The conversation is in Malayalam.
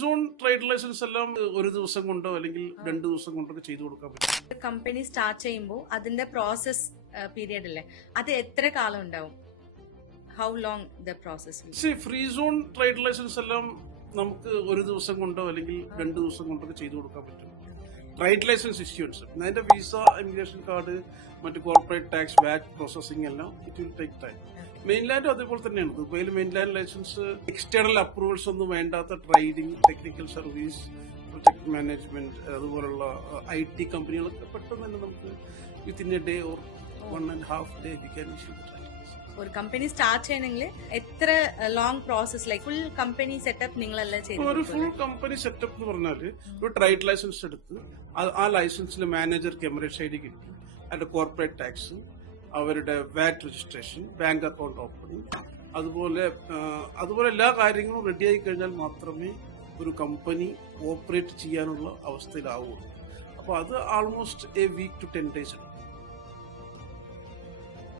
സോൺ ട്രേഡ് ലൈസൻസ് എല്ലാം ഒരു ദിവസം കൊണ്ടോ അല്ലെങ്കിൽ 2 ദിവസം കൊണ്ടൊക്കെ ചെയ്തു കൊടുക്കാൻ പറ്റും. കമ്പനി സ്റ്റാർട്ട് ചെയ്യുമ്പോൾ അതിന്റെ പ്രോസസ് പീരിയഡ് അല്ലേ, അത് എത്ര കാലം ഉണ്ടാവും? How long the process? Free zone trade licence എല്ലാം നമുക്ക് ഒരു ദിവസം കൊണ്ടോ അല്ലെങ്കിൽ 2 ദിവസം കൊണ്ടൊക്കെ ചെയ്തു കൊടുക്കാൻ പറ്റും. ട്രേഡ് ലൈസൻസ് ഇഷ്യൂൻസ്, അതിന്റെ വിസ, ഇമിഗ്രേഷൻ കാർഡ്, മറ്റ് കോർപ്പറേറ്റ് ടാക്സ്, വാറ്റ് പ്രോസസിംഗ് എല്ലാം it will take time. Mainland അതേപോലെ തന്നെയാണ്. ദുബൈയിൽ മെയിൻലാൻഡ് ലൈസൻസ് എക്സ്റ്റേണൽ അപ്രൂവൽസ് ഒന്നും വേണ്ടാത്ത trading, technical service, project management, അതുപോലുള്ള IT കമ്പനികളൊക്കെ പെട്ടെന്ന് തന്നെ നമുക്ക് within a day or 1.5 day we can issue the licence. ഒരു കമ്പനി സ്റ്റാർട്ട് ചെയ്യണമെങ്കിൽ എത്ര long process, like full company setup നിങ്ങളെല്ലാം ചെയ്തു? ഒരു ഫുൾ കമ്പനി സെറ്റപ്പ് എന്ന് പറഞ്ഞാൽ ഒരു ട്രേഡ് ലൈസൻസ് എടുത്ത് ആ ലൈസൻസിൽ മാനേജർക്ക് എമിറേറ്റ്സ് ID കിട്ടും, അതിന്റെ കോർപ്പറേറ്റ് ടാക്സ്, അവരുടെ വാറ്റ് രജിസ്ട്രേഷൻ, ബാങ്ക് അക്കൗണ്ട് ഓപ്പണിംഗ്, അതുപോലെ എല്ലാ കാര്യങ്ങളും റെഡിയായി കഴിഞ്ഞാൽ മാത്രമേ ഒരു കമ്പനി ഓപ്പറേറ്റ് ചെയ്യാനുള്ള അവസ്ഥയിലാവുള്ളൂ. അപ്പോൾ അത് almost a week to 10 days